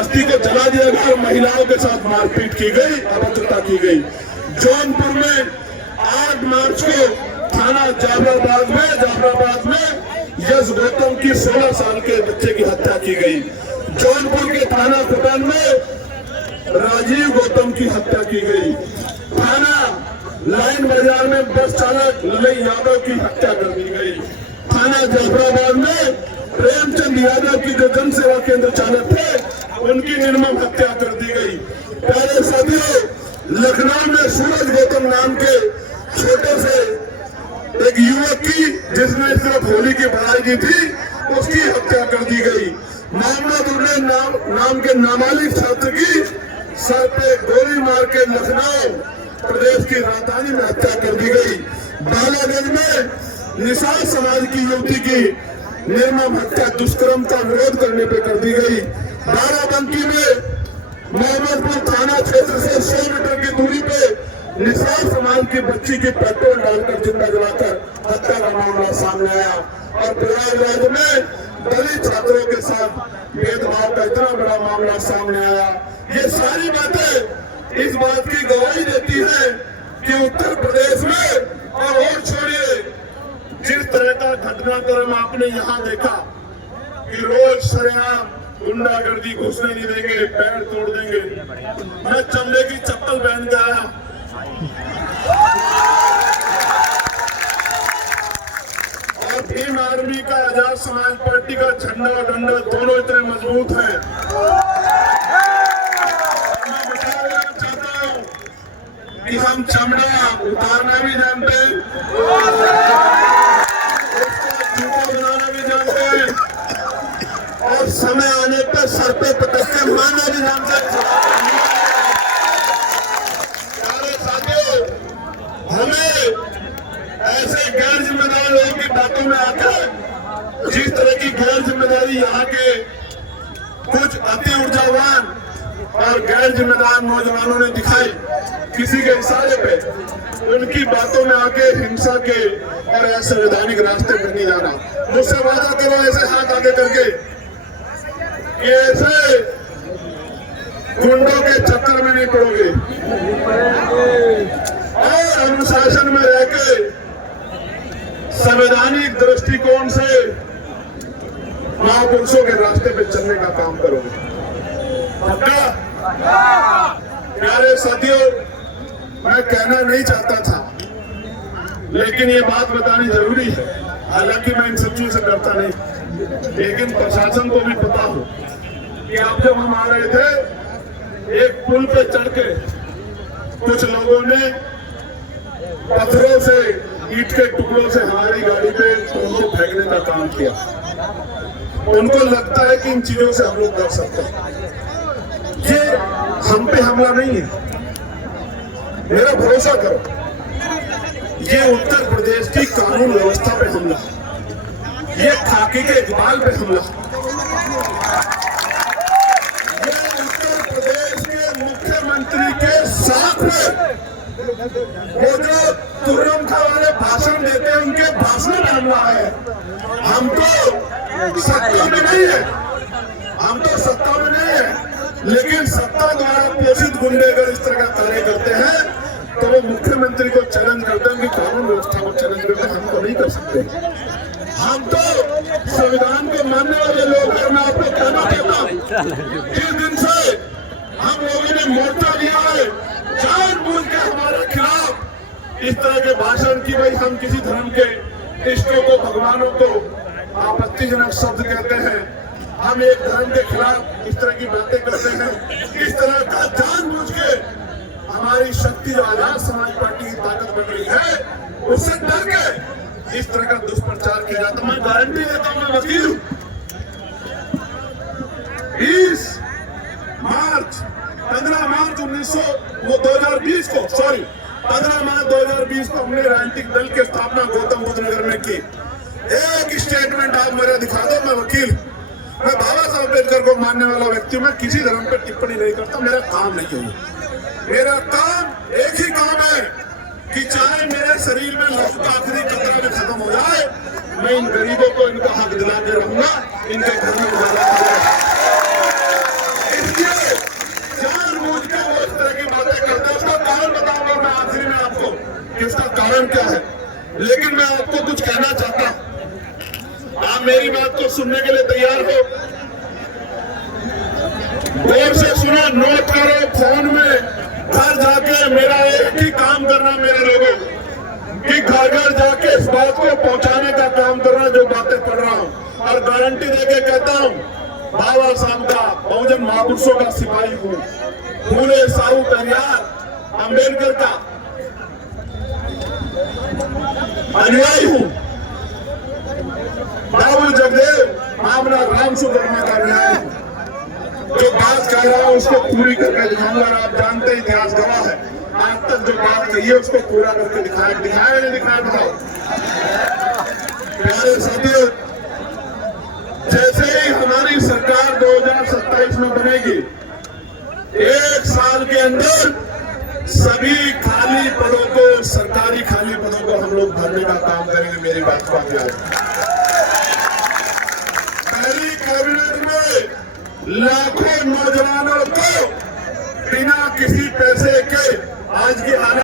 बस्ती को जला दिया गया और महिलाओं के साथ मारपीट की गई, अभद्रता की गई। जौनपुर में 8 मार्च को थाना जाफराबाद में यश गौतम की 16 साल के बच्चे की हत्या की गई। जौनपुर के थाना कुटन में राजीव गौतम की हत्या की गई। थाना लाइन बाजार में बस चालक ललई यादव की हत्या कर दी गई। थाना जाफराबाद में प्रेमचंद यादव की जो जन सेवा केंद्र चालक थे उनकी निर्मम हत्या कर दी गई। प्यारे साथियों, लखनऊ में सूरज गौतम नाम के छोटे से एक युवक की, जिसने सिर्फ होली की बढ़ाई की थी, उसकी हत्या कर दी गई। मोहम्मद उल्लेख नाम के नाबालिग छात्र की सर पे गोली मार के लखनऊ प्रदेश की राजधानी में हत्या कर दी गई। बालागंज में निषाद समाज की युवती की निर्मम हत्या दुष्कर्म का विरोध करने पे कर दी गई। बाराबंकी में मोहम्मदपुर थाना क्षेत्र से 100 मीटर की दूरी पे निषाद समाज की बच्ची की पेट्रोल डालकर जिंदा जलाकर हत्या का मामला सामने आया। और प्रयागराज में दलित छात्रों के साथ भेदभाव का इतना बड़ा मामला सामने आया। ये सारी बातें इस बात की गवाही देती है कि उत्तर प्रदेश में, और छोड़िए, जिस तरह का घटनाक्रम आपने यहाँ देखा कि रोज सरेआम गुंडागर्दी घुसने नहीं देंगे, पैर तोड़ देंगे। मैं चमड़े की चप्पल पहन के आया, और भीम आर्मी का, आजाद समाज पार्टी का झंडा और डंडा दोनों इतने मजबूत हैं। मैं बताना चाहता हूँ कि हम चमड़ा उतारना भी जानते हैं, जूता बनाना भी जानते हैं, और समय आने पर सर पे पटक के मारना भी जानते हैं। प्यारे साथियों, हमें ऐसे गैर जिम्मेदार लोगों की बातों में आकर, जिस तरह की गैर जिम्मेदारी यहाँ के कुछ अति ऊर्जावान और गैर जिम्मेदार नौजवानों ने दिखाई किसी के इशारे पे, उनकी बातों में आके हिंसा के और असंवैधानिक रास्ते पे नहीं जाना। मुझसे वादा करो ऐसे हाथ आगे करके कि ऐसे गुंडों के चक्कर में नहीं पड़ोगे और अनुशासन में रह के संवैधानिक दृष्टिकोण से महापुरुषों के रास्ते पे चलने का काम करोगे। पक्का? प्यारे साथियों, मैं कहना नहीं चाहता था, लेकिन ये बात बतानी जरूरी है। हालांकि मैं इन सब चीजों से डरता नहीं, लेकिन प्रशासन को भी पता हो कि अब जब हम आ रहे थे, एक पुल पे चढ़ के कुछ लोगों ने पत्थरों से, ईंट के टुकड़ों से हमारी गाड़ी पे उनको फेंकने का काम किया। उनको लगता है कि इन चीजों से हम लोग डर सकते हैं। ये हम पे हमला नहीं है, मेरा भरोसा करो। ये उत्तर प्रदेश की कानून व्यवस्था पे हमला, ये खाकी के इकबाल पे हमला, ये उत्तर प्रदेश के मुख्यमंत्री के साथ में वो जो तुर्रम खा वाले भाषण देते हैं, उनके भाषण में हमला है। हम तो सत्ता में नहीं है, लेकिन सत्ता द्वारा पोषित गुंडे अगर इस तरह का कार्य करते हैं तो वो मुख्यमंत्री को चैलेंज करते हैं, कि कानून व्यवस्था को चैलेंज करते हैं। हम तो नहीं कर सकते, हम तो संविधान को मानने वाले लोग हैं। मैं आपको कहना चाहता हूँ, जिस दिन से हम लोगों ने मोर्चा लिया है, जानबूझ के हमारे खिलाफ इस तरह के भाषण की, भाई हम किसी धर्म के इष्टों को, भगवानों को आपत्तिजनक शब्द कहते हैं, हम एक धर्म के खिलाफ इस तरह की बातें करते हैं, इस तरह का जानबूझ के हमारी शक्ति जो आजाद समाज पार्टी की ताकत बन रही है, उससे डर के इस तरह का दुष्प्रचार किया जाता। मैं गारंटी देता हूं, मैं वकील हूं। 15 मार्च 2020 को हमने राजनीतिक दल की स्थापना गौतम बुद्ध नगर में की। एक स्टेटमेंट आप मेरा दिखा दो, मैं वकील, मैं बाबा साहब अम्बेडकर को मानने वाला व्यक्ति हूं। मैं किसी धर्म पर टिप्पणी नहीं करता, मेरा काम नहीं है। मेरा काम एक ही काम है कि चाहे मेरे शरीर में लहू का आखिरी कतरा भी खत्म हो जाए, मैं इन गरीबों को इनका हक दिला के रहूंगा, इनके घर में उजाला करूंगा। नोट करो फोन में, घर जाके मेरा एक ही काम करना मेरे लोगों कि घर घर जाके इस बात को पहुंचाने का काम करना जो बातें कर रहा हूं, और गारंटी देके कहता हूं बाबा साहब का, बहुजन महापुरुषों का सिपाही हूं, फूले साहू पेरियार अंबेडकर का अनुयायी हूं, बाबू जगदेव मामला राम सुब्रमण्य का अनुयायी हूं। जो बात कह रहा हूं उसको पूरी करके दिखाऊंगा। आप जानते इतिहास गवाह है, आज तक जो बात कही है उसको पूरा करके दिखाया नहीं दिखाया बताओ। प्यारे साथियों, जैसे ही हमारी सरकार 2027 में बनेगी, 1 साल के अंदर सभी खाली पदों को, सरकारी खाली पदों को हम लोग भरने का काम करेंगे। मेरी बात को आप याद रखें। पहली कैबिनेट में लाखों नौजवानों को बिना किसी पैसे के आज की हालत